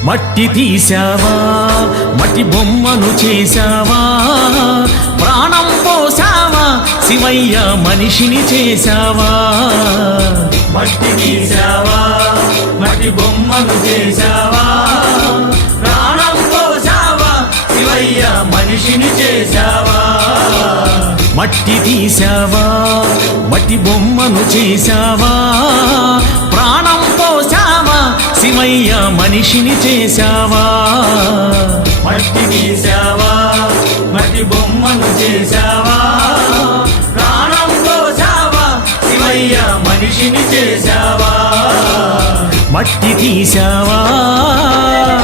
మట్టి తీసావా మట్టి బొమ్మను చేశావా ప్రాణం పోసావా శివయ్య మనిషిని చేశావా మట్టి తీసావా మట్టి బొమ్మను చేశావా ప్రాణం పోసావా శివయ్య మనిషిని చేశావా మట్టి తీసావా మట్టి బొమ్మను చేశావా ప్రాణం పోసావా శివయ్య మనిషిని చేశావా మట్టి తీసావా మట్టి బొమ్మను చేశావా ప్రాణం పోసావా శివయ్య మనిషిని చేశావా మట్టి తీసావా